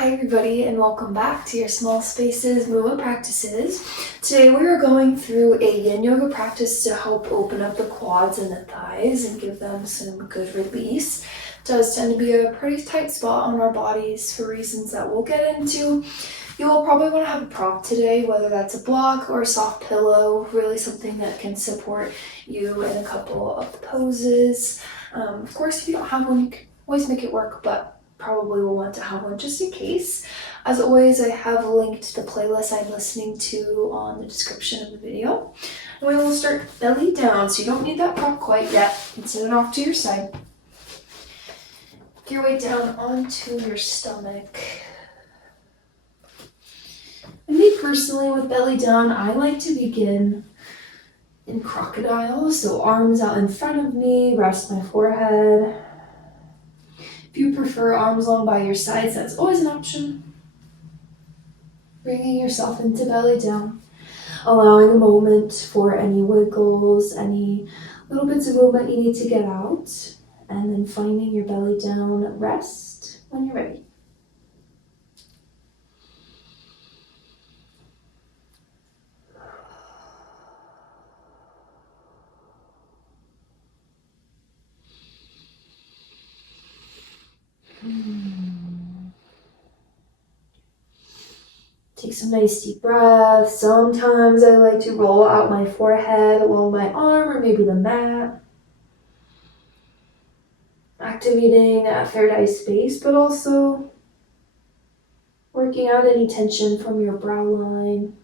Hi everybody and welcome back to your Small Spaces movement practices. Today we are going through a yin yoga practice to help open up the quads and the thighs and give them some good release. It does tend to be a pretty tight spot on our bodies for reasons that we'll get into. You will probably want to have a prop today, whether that's a block or a soft pillow, really something that can support you in a couple of the poses. Of course, if you don't have one, you can always make it work, but probably will want to have one just in case. As always, I have linked the playlist I'm listening to on the description of the video. And we will start belly down, so you don't need that prop quite yet. You can set it off to your side. Get your weight down onto your stomach. And me personally, with belly down, I like to begin in crocodile, so arms out in front of me, rest my forehead. If you prefer arms long by your sides, that's always an option. Bringing yourself into belly down, allowing a moment for any wiggles, any little bits of movement you need to get out, and then finding your belly down rest when you're ready. Take some nice deep breaths. Sometimes I like to roll out my forehead along my arm or maybe the mat. Activating that third eye space, but also working out any tension from your brow line.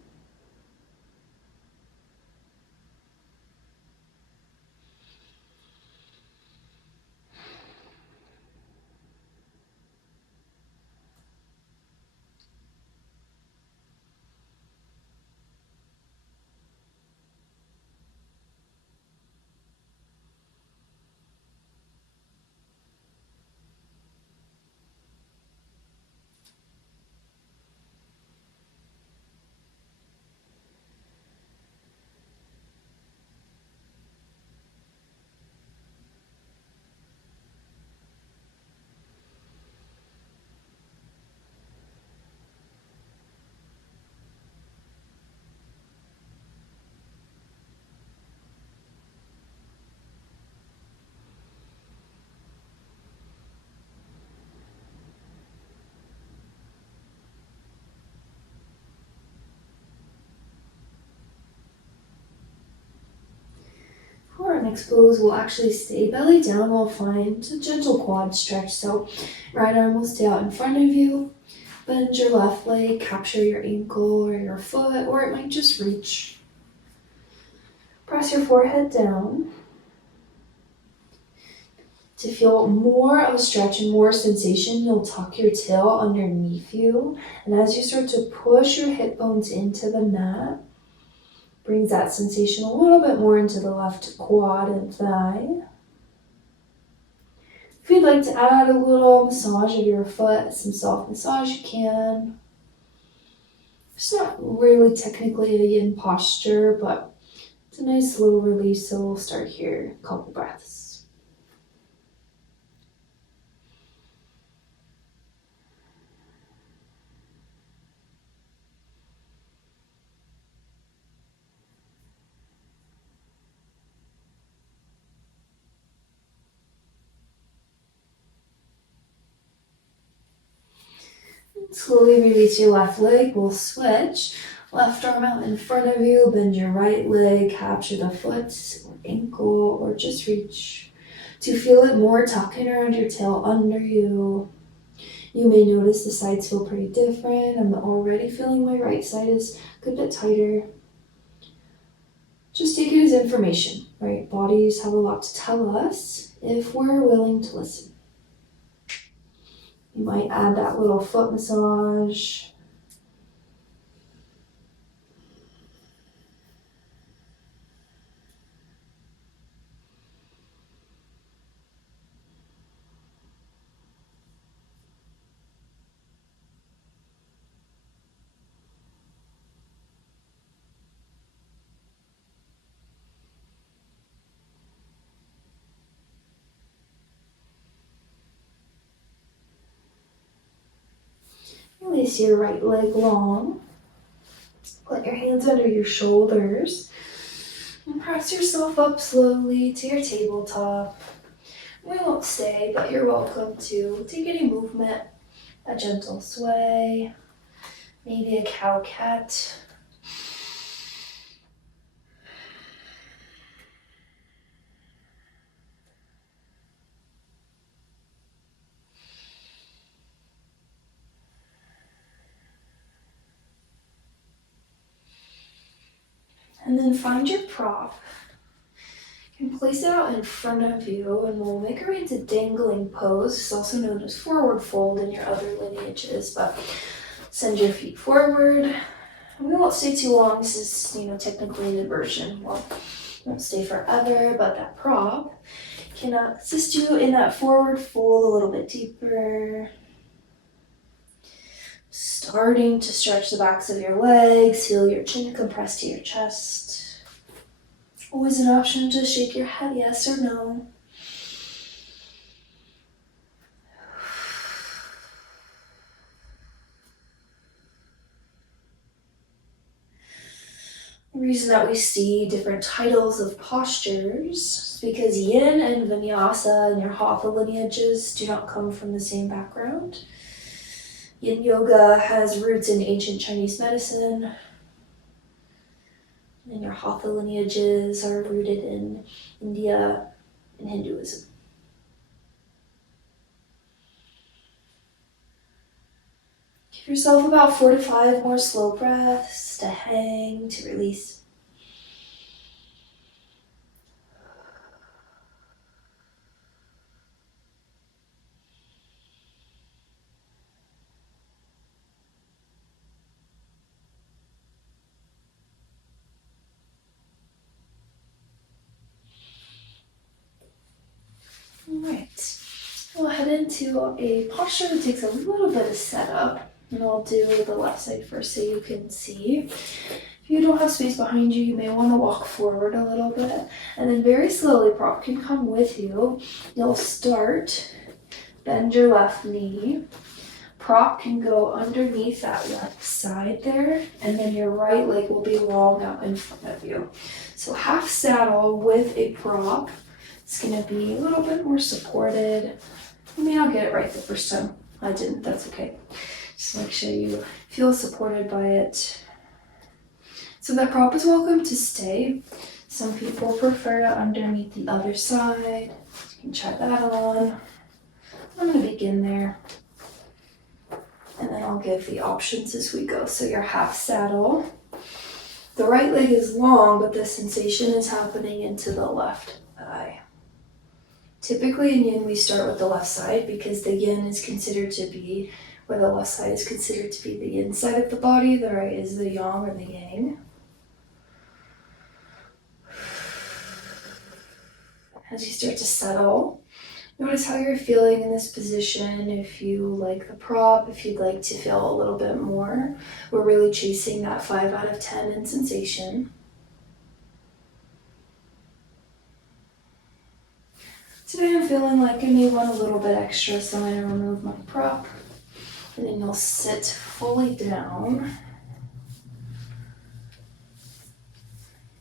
For our next pose, we'll actually stay belly down. We'll find a gentle quad stretch. So right arm will stay out in front of you. Bend your left leg, capture your ankle or your foot, or it might just reach. Press your forehead down. To feel more of a stretch and more sensation, you'll tuck your tail underneath you. And as you start to push your hip bones into the mat, brings that sensation a little bit more into the left quad and thigh. If you'd like to add a little massage of your foot, some soft massage, you can. It's not really technically a yin posture, but it's a nice slow release, so we'll start here, a couple breaths. Slowly release your left leg. We'll switch. Left arm out in front of you. Bend your right leg. Capture the foot or ankle or just reach. To feel it more, tuck in around your tail under you. You may notice the sides feel pretty different. I'm already feeling my right side is a good bit tighter. Just take it as information, right? Bodies have a lot to tell us if we're willing to listen. You might add that little foot massage. place your right leg long. Put your hands under your shoulders. And press yourself up slowly to your tabletop. We won't stay, but you're welcome to take any movement, a gentle sway, maybe a cow-cat. And then find your prop. You can place it out in front of you, and we'll make our way into dangling pose. It's also known as forward fold in your other lineages, but send your feet forward. We won't stay too long. This is, technically an inversion. Well, we won't stay forever, but that prop can assist you in that forward fold a little bit deeper. Starting to stretch the backs of your legs, feel your chin compress to your chest. Always an option to shake your head yes or no. The reason that we see different titles of postures is because yin and vinyasa and your hatha lineages do not come from the same background. Yin yoga has roots in ancient Chinese medicine, and your hatha lineages are rooted in India and Hinduism. Give yourself about 4 to 5 more slow breaths to hang, to release. Alright, we'll head into a posture that takes a little bit of setup, and I'll do the left side first so you can see. If you don't have space behind you, you may want to walk forward a little bit, and then very slowly, prop can come with you. You'll start, bend your left knee. Prop can go underneath that left side there, and then your right leg will be long out in front of you. So half saddle with a prop. It's going to be a little bit more supported. You may not get it right the first time. I didn't, that's okay. Just make sure you feel supported by it. So that prop is welcome to stay. Some people prefer it underneath the other side. You can try that on. I'm going to begin there. And then I'll give the options as we go. So your half saddle. The right leg is long, but the sensation is happening into the left thigh. Typically in yin, we start with the left side because the yin is considered to be, or the left side is considered to be the yin side of the body. The right is the yang or the yang. As you start to settle, notice how you're feeling in this position. If you like the prop, if you'd like to feel a little bit more, we're really chasing that 5 out of 10 in sensation. Today I'm feeling like I may want a little bit extra, so I'm going to remove my prop. And then you'll sit fully down.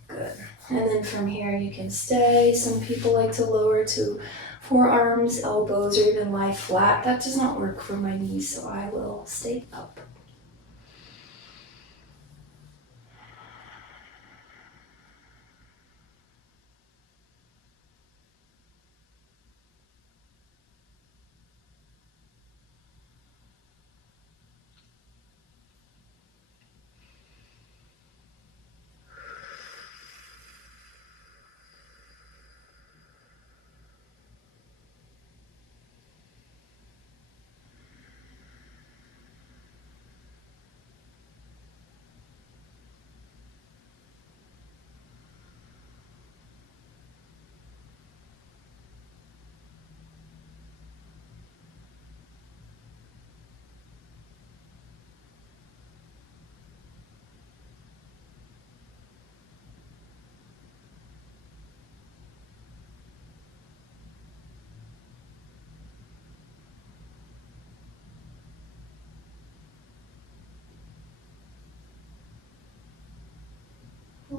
Good. And then from here you can stay. Some people like to lower to forearms, elbows, or even lie flat. That does not work for my knees, so I will stay up.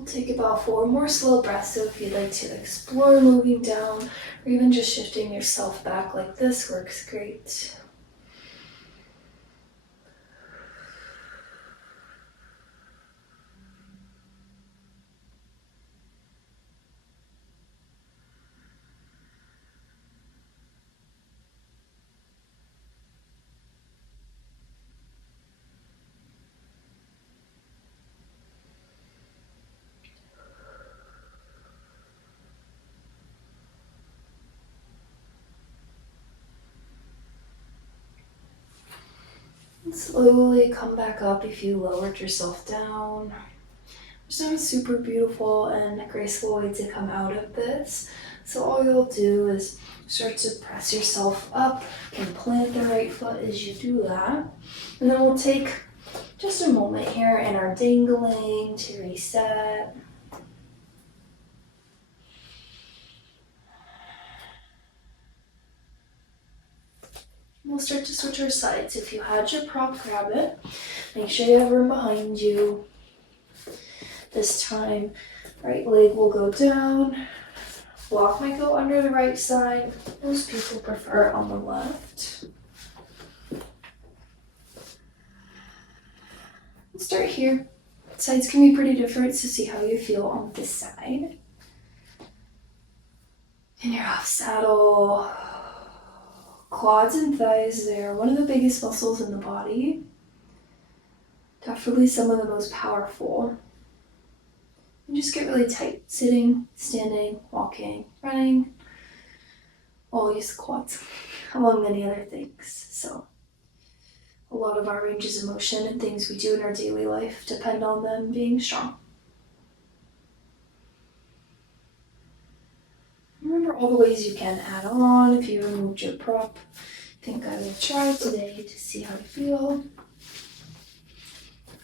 Take about 4 more slow breaths. So if you'd like to explore moving down or even just shifting yourself back like this works great. Slowly come back up if you lowered yourself down. There's not a super beautiful and graceful way to come out of this. So all you'll do is start to press yourself up and plant the right foot as you do that. And then we'll take just a moment here in our dangling to reset. We'll start to switch our sides. If you had your prop, grab it. Make sure you have room behind you. This time, right leg will go down. Block might go under the right side. Most people prefer it on the left. We'll start here. Sides can be pretty different, so see how you feel on this side. And you're off saddle. Quads and thighs, they're one of the biggest muscles in the body. Definitely some of the most powerful. And just get really tight, sitting, standing, walking, running. All use the quads, among many other things. So a lot of our ranges of motion and things we do in our daily life depend on them being strong. Remember all the ways you can add on if you removed your prop. I think I will try today to see how you feel.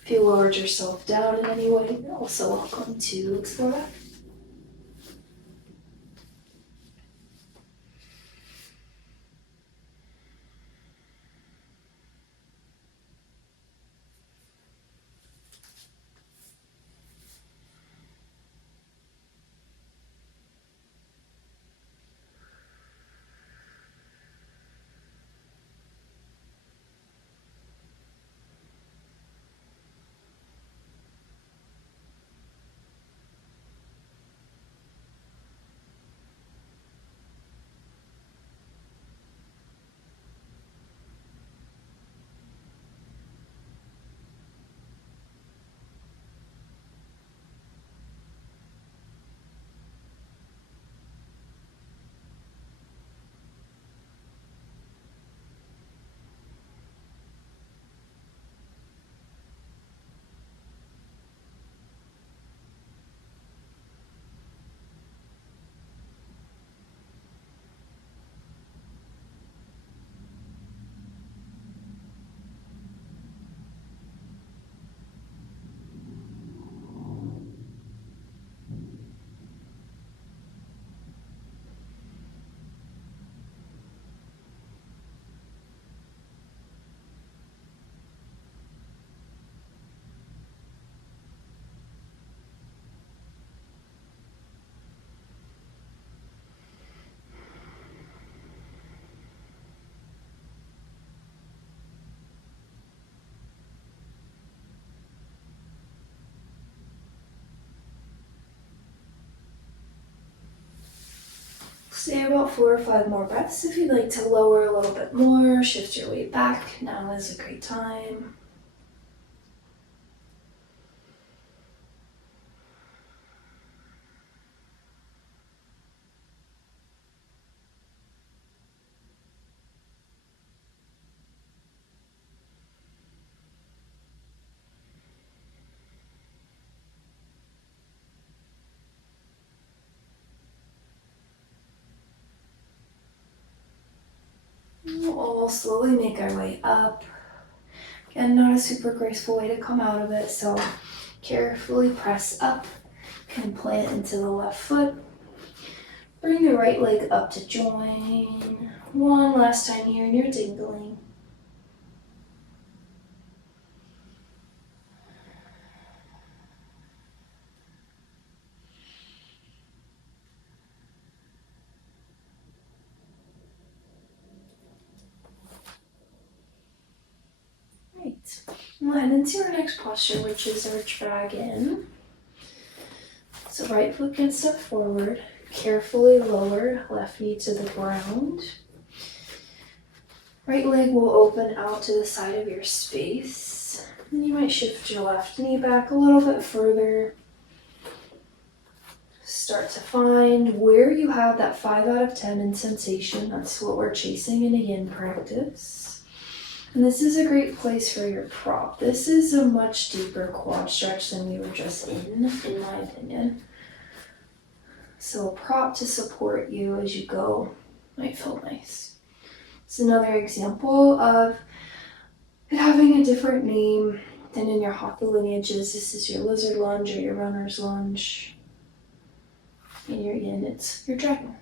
If you lowered yourself down in any way, you're also welcome to explore that. Stay about 4 or 5 more breaths. If you'd like to lower a little bit more, shift your weight back, now is a great time. We'll slowly make our way up. Again, not a super graceful way to come out of it, so carefully press up, can plant into the left foot. Bring the right leg up to join. One last time here and you're dingling. We'll head into our next posture, which is our dragon. So right foot can step forward, carefully lower left knee to the ground. Right leg will open out to the side of your space. And you might shift your left knee back a little bit further. Start to find where you have that 5 out of 10 in sensation. That's what we're chasing in a yin practice. And this is a great place for your prop. This is a much deeper quad stretch than we were just in my opinion. So a prop to support you as you go might feel nice. It's another example of it having a different name than in your hatha lineages. This is your lizard lunge or your runner's lunge. In your yin, it's your dragon.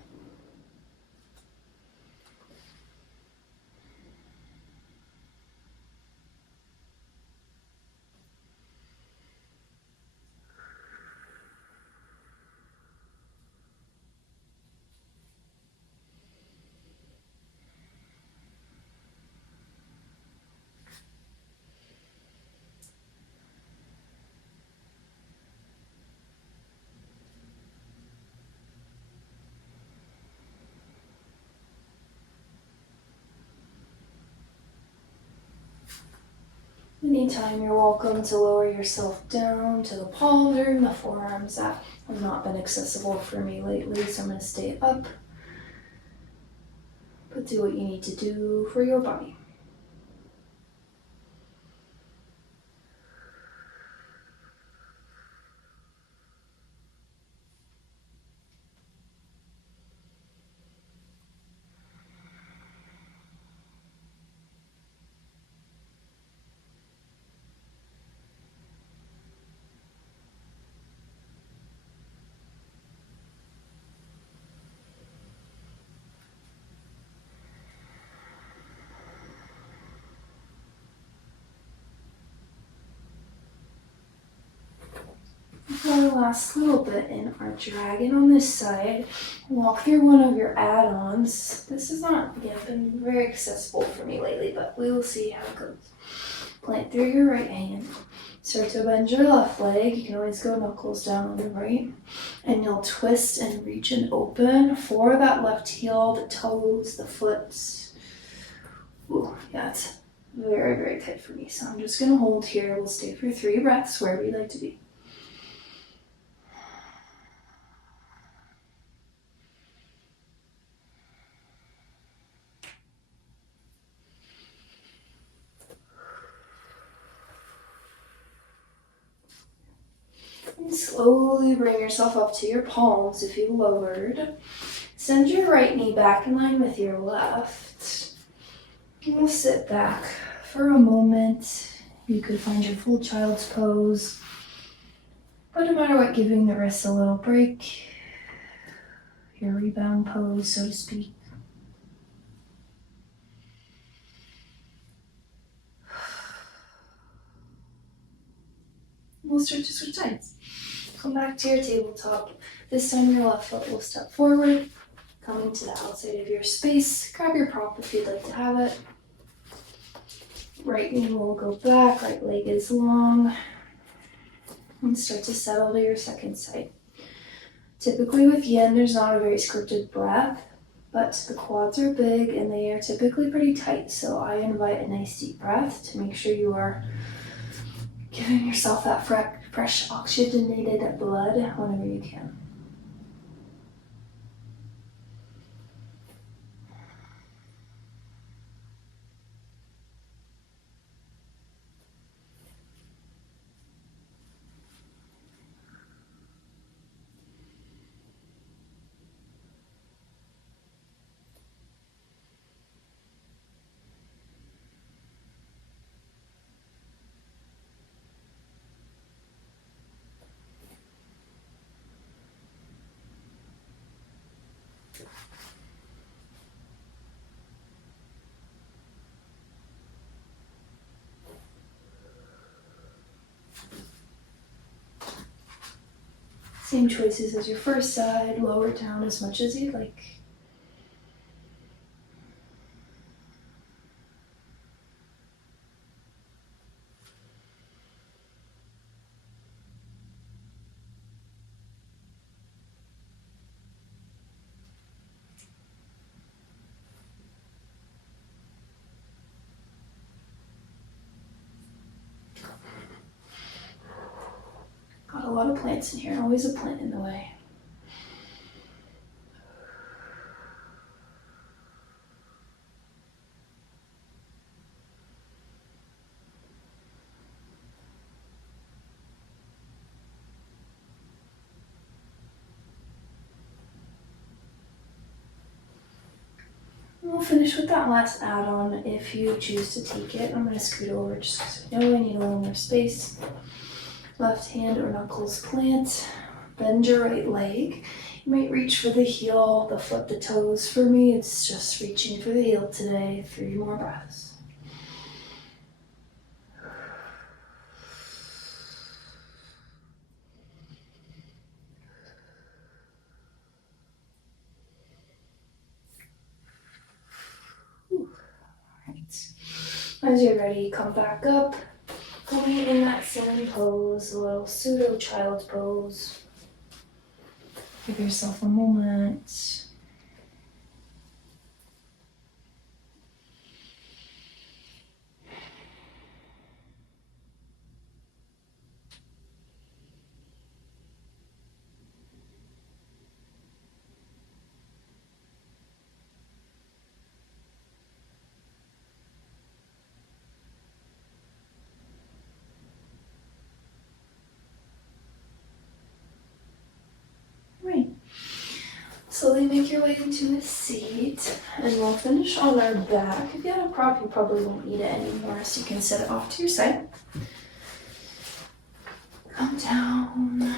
Anytime, you're welcome to lower yourself down to the palms or the forearms that have not been accessible for me lately, so I'm going to stay up. But do what you need to do for your body. For the last little bit in our dragon on this side, walk through one of your add-ons. This has not yet been very accessible for me lately, but we will see how it goes. Plant through your right hand. Start to bend your left leg. You can always go knuckles down on the right. And you'll twist and reach and open for that left heel, the toes, the foot. Ooh, yeah, it's very, very tight for me. So I'm just going to hold here. We'll stay for 3 breaths wherever you'd like to be. And slowly bring yourself up to your palms if you lowered. Send your right knee back in line with your left. And we'll sit back for a moment. You could find your full child's pose. But no matter what, giving the wrists a little break. Your rebound pose, so to speak. We'll start to switch sides. Come back to your tabletop. This time your left foot will step forward, coming to the outside of your space. Grab your prop if you'd like to have it. Right knee will go back, right leg is long. And start to settle to your second side. Typically with yin, there's not a very scripted breath, but the quads are big and they are typically pretty tight. So I invite a nice deep breath to make sure you are giving yourself that fresh oxygenated blood whenever you can. Same choices as your first side, lower down as much as you'd like. lot of plants in here, always a plant in the way. We'll finish with that last add-on if you choose to take it. I'm going to scoot over just because I know I need a little more space. Left hand or knuckles plant. Bend your right leg. You might reach for the heel, the foot, the toes. For me, it's just reaching for the heel today. 3 more breaths. As you're ready, come back up. Going in that same pose, a little pseudo child's pose. Give yourself a moment. Slowly make your way into a seat, and we'll finish on our back. If you had a prop, you probably won't need it anymore, so you can set it off to your side. Come down.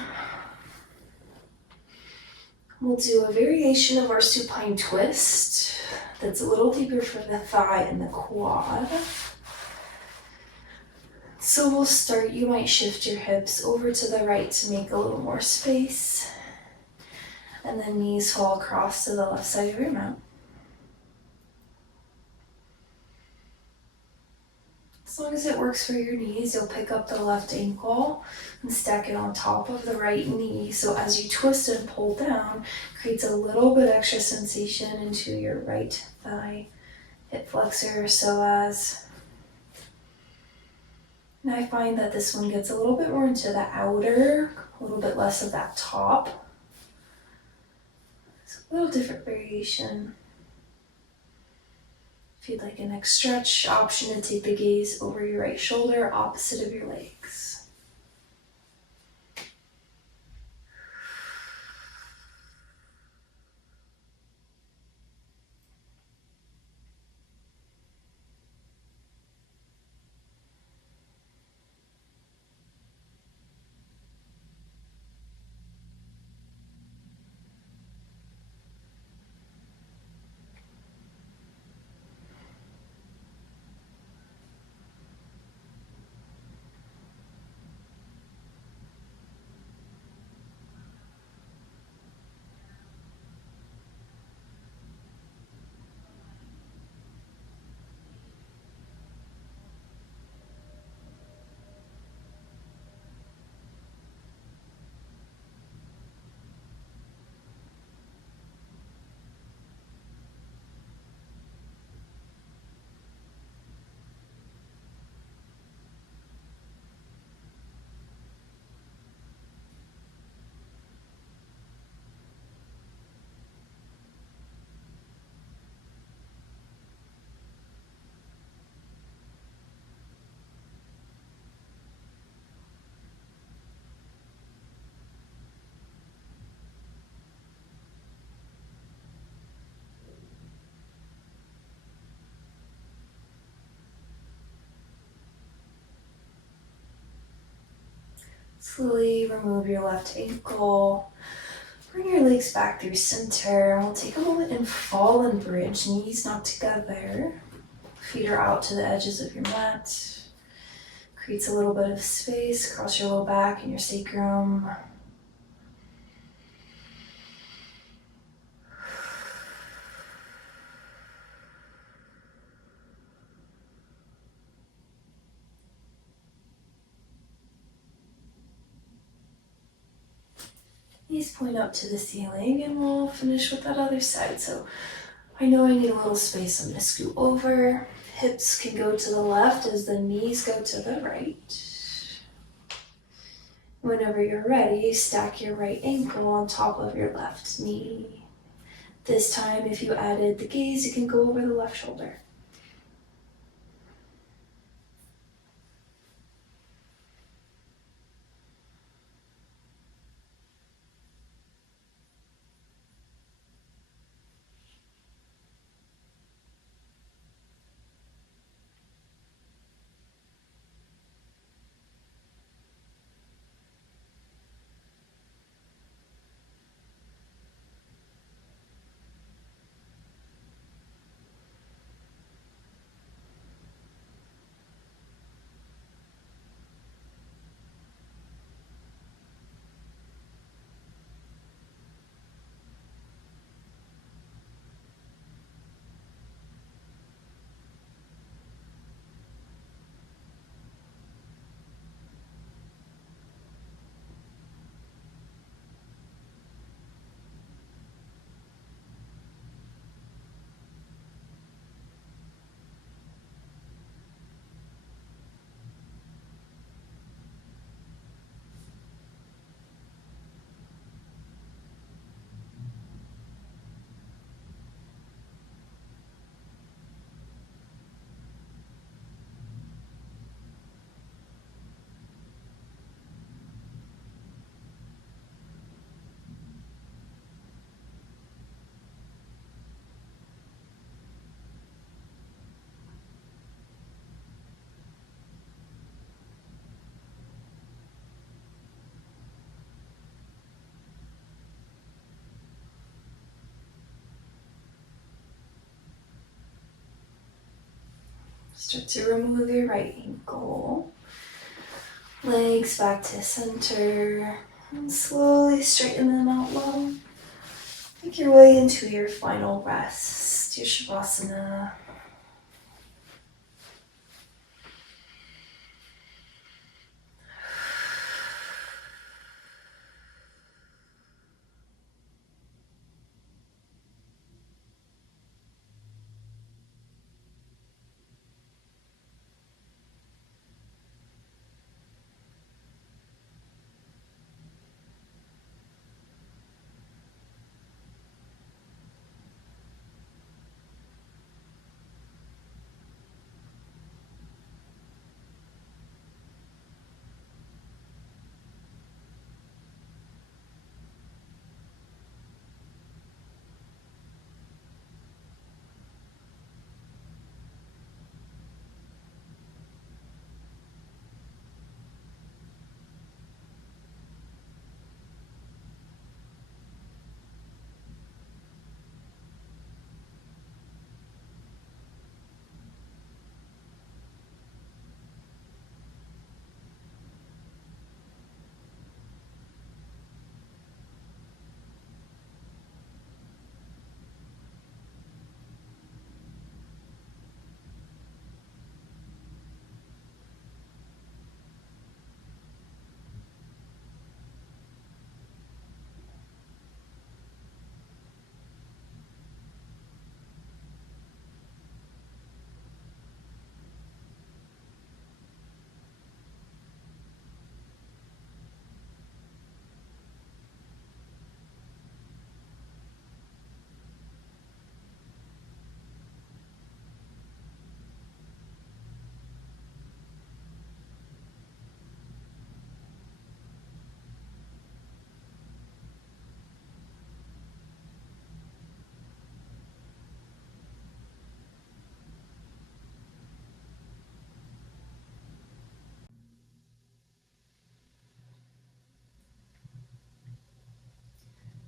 We'll do a variation of our supine twist that's a little deeper for the thigh and the quad. So we'll start, you might shift your hips over to the right to make a little more space. And then knees fall across to the left side of your mat. As long as it works for your knees, you'll pick up the left ankle and stack it on top of the right knee. So as you twist and pull down, creates a little bit extra sensation into your right thigh, hip flexor, psoas. And I find that this one gets a little bit more into the outer, a little bit less of that top. A little different variation. If you'd like a next stretch, option to take the gaze over your right shoulder, opposite of your legs. Slowly remove your left ankle. Bring your legs back through center. We'll take a moment and fall and bridge. Knees knocked together. Feet are out to the edges of your mat. Creates a little bit of space across your low back and your sacrum. Knees point up to the ceiling, and we'll finish with that other side. So I know I need a little space. I'm going to scoot over. Hips can go to the left as the knees go to the right. Whenever you're ready, stack your right ankle on top of your left knee. This time, if you added the gaze, you can go over the left shoulder. Start to remove your right ankle. Legs back to center. And slowly straighten them out long. Make your way into your final rest, your Shavasana.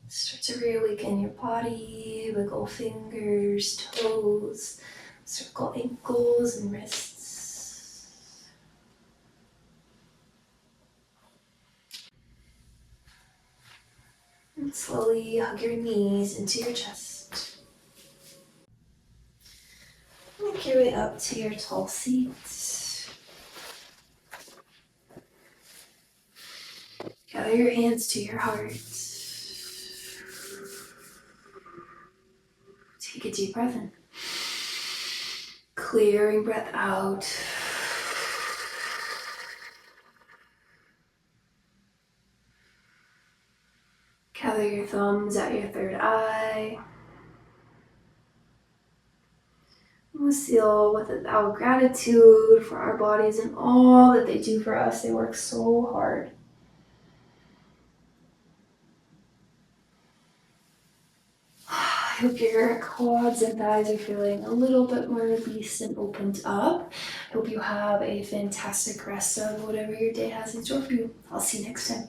Start to reawaken your body, wiggle fingers, toes, circle ankles and wrists. And slowly hug your knees into your chest. Make your way up to your tall seat. Gather your hands to your heart. Take a deep breath in. Clearing breath out. Gather your thumbs at your third eye. We'll seal with our gratitude for our bodies and all that they do for us. They work so hard. I hope your quads and thighs are feeling a little bit more released and opened up. I hope you have a fantastic rest of whatever your day has in store for you. I'll see you next time.